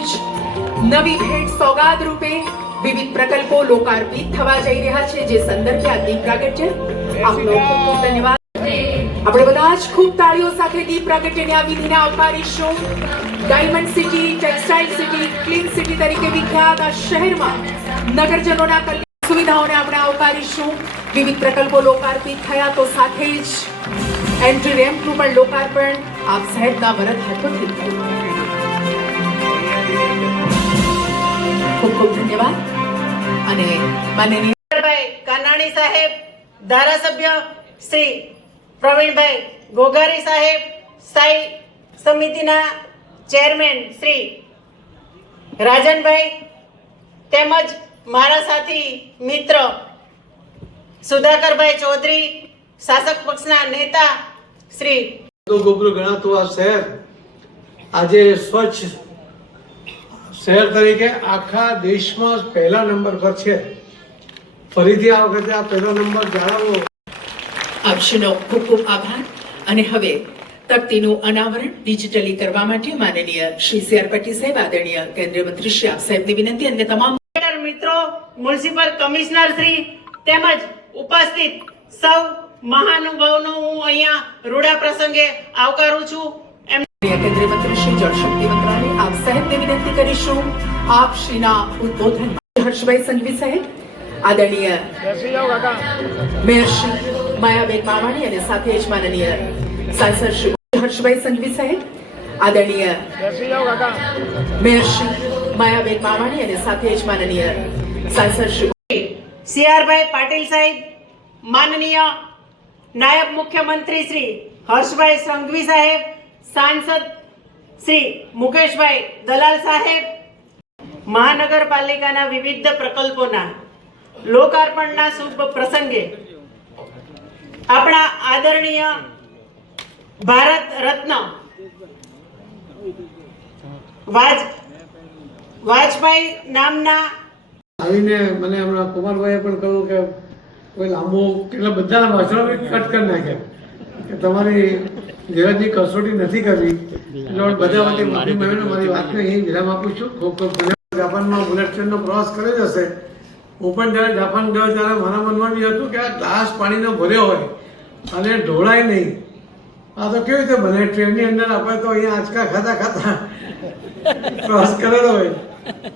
રોજ નવી ભેટ સોગાદ રૂપે વિવિધ પ્રકલ્પો લોકાર્પિત થવા જઈ રહ્યા છે, જે સંદર્ભે આ દીપ પ્રાગટ્ય આપનો ખૂબ ખૂબ ધન્યવાદ. આપણે બધા જ ખૂબ તાળીઓ સાથે દીપ પ્રાગટ્યની આ વિધિને આવકારીશું. Diamond city, textile city, clean city તરીકે વિખ્યાત આ શહેરમાં નગરજનોના કલ્યાણ સુવિધાઓને આપણે આવકારીશું. વિવિધ પ્રકલ્પો લોકાર્પિત થયા તો સાથે જ એન્ટ્રી રેમ્પનું પણ લોકાર્પણ આપ સાહેબના વરદ હાથોથી થયું. ખૂબ ખૂબ ધન્યવાદ. અને માનનીય કાનાણી સાહેબ, ધારાસભ્ય શ્રી પ્રવીણભાઈ ગોગારી સાહેબ, સ્થાયી સમિતિના ચેરમેન શ્રી રાજનભાઈ, તેમજ મારા સાથી મિત્ર સુધાકરભાઈ ચૌધરી, શાસક પક્ષના નેતા શ્રી ગોબરું ગણાતું આ શહેર આજે સ્વચ્છ શહેર તરીકે આખા દેશમાં પહેલા નંબર પર છે. ફરીથી આ વખતે આ પહેલો નંબર જાળવવો. આપશ્રીનો ખૂબ ખૂબ આભાર. અને હવે તકતીનું અનાવરણ ડિજિટલી કરવા માટે માનનીય શ્રી સી આર પાટીલ સાહેબ, આદરણીય કેન્દ્રીય મંત્રી શ્રી આપ સાહેબની વિનંતી. અને તમામ મિત્રો, મ્યુનિસિપલ કમિશનર શ્રી તેમજ ઉપસ્થિત સૌ મહાનુભાવોનો હું અહીંયા રૂડા પ્રસંગે આવકારું છું. કેન્દ્રીય મંત્રી શ્રી જળશક્તિ મંત્રાલય આપ સાહેબને વિનંતી કરીશું આપ શ્રીના ઉદ્બોધન. હર્ષભાઈ સંઘવી સાહેબ, આદરણીય મેયર શ્રી માયાબેન માવાણી અને સાથે જ માનનીય સાંસદ શ્રી હર્ષભાઈ સંઘવી સાહેબ, આદરણીય મેયર શ્રી માયાબેન માવાણી અને સાથે જ માનનીય સાંસદ શ્રી સી આર પાટીલ સાહેબ, માનનીય નાયબ મુખ્યમંત્રી શ્રી હર્ષભાઈ સંઘવી સાહેબ, સાંસદ શ્રી મુકેશભાઈ દલાલ સાહેબ, મહાનગરપાલિકાના વિવિધ પ્રકલ્પોના લોકાર્પણના શુભ પ્રસંગે આપણા આદરણીય ભારત રત્ન વાજપેયી નામના આવીને મને હમણાં કુમારભાઈએ પણ કહ્યું કે કોઈ લાંબુ કેટલા બધા વાસણો કટ કરી નાખ્યા કે તમારી ધીરજની કસોટી નથી કરવી. એટલે બધા વતી માફી માંગીને મારી વાતને અહીં વિરામ આપું છું. ખૂબ ખૂબ ધન્યવાદ. જાપાનમાં બુલેટ ટ્રેનનો પ્રવાસ કર્યો જ હશે. હું પણ જ્યારે જાપાન ગયો ત્યારે મારા મનમાં બી હતું કે આ ગ્લાસ પાણીનો ભર્યો હોય અને ઢોળાય નહીં. આ તો કેવી રીતે બને? ટ્રેનની અંદર આપણે તો અહીંયા આંચકા ખાતા ખાતા પ્રવાસ કરેલો હોય.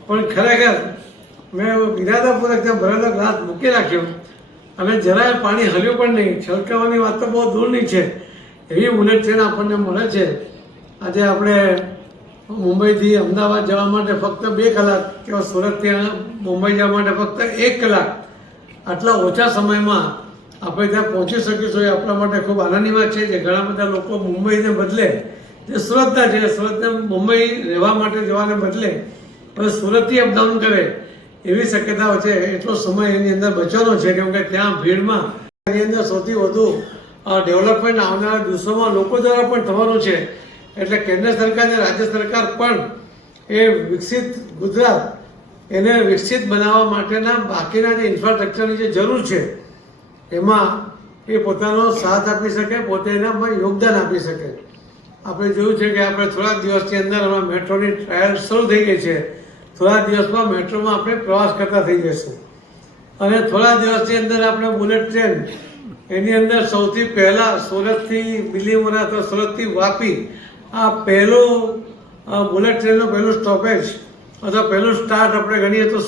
પણ ખરેખર મેં ઇરાદાપૂર્વક ત્યાં ભરેલો ગ્લાસ મૂકી રાખ્યો અને જરાય પાણી હલ્યું પણ નહીં. છલકાવાની વાત તો બહુ દૂરની છે. એવી બુલેટ ટ્રેન આપણને મળે છે. આજે આપણે મુંબઈથી અમદાવાદ જવા માટે ફક્ત 2 કલાક કે સુરતથી મુંબઈ જવા માટે ફક્ત 1 કલાક, આટલા ઓછા સમયમાં આપણે ત્યાં પહોંચી શકીશું. એ આપણા માટે ખૂબ આનંદની વાત છે. જે ઘણા બધા લોકો મુંબઈને બદલે જે સુરતના છે, સુરતને મુંબઈ રહેવા માટે જવાને બદલે હવે સુરતથી અપડાઉન કરે એવી શક્યતાઓ છે. એટલો સમય એની અંદર બચવાનો છે, કેમ કે ત્યાં ભીડમાં એની અંદર સૌથી વધુ ડેવલપમેન્ટ આવનારા દિવસોમાં લોકો દ્વારા પણ થવાનું છે. એટલે કેન્દ્ર સરકાર અને રાજ્ય સરકાર પણ એ વિકસિત ગુજરાત એને વિકસિત બનાવવા માટેના બાકીના જે ઇન્ફ્રાસ્ટ્રક્ચરની જે જરૂર છે એમાં એ પોતાનો સાથ આપી શકે, પોતે એનામાં યોગદાન આપી શકે. આપણે જોયું છે કે આપણે થોડાક દિવસની અંદર હમણાં મેટ્રોની ટ્રાયલ શરૂ થઈ ગઈ છે. થોડા દિવસમાં મેટ્રોમાં આપણે પ્રવાસ કરતા થઈ જશું અને થોડા દિવસની અંદર આપણે બુલેટ ટ્રેન એની અંદર સૌથી પહેલાં સુરતથી બિલીમોરા અથવા સુરતથી વાપી આ પહેલું બુલેટ ટ્રેનનું પહેલું સ્ટોપેજ અથવા પહેલું સ્ટાર્ટ આપણે ગણીએ તો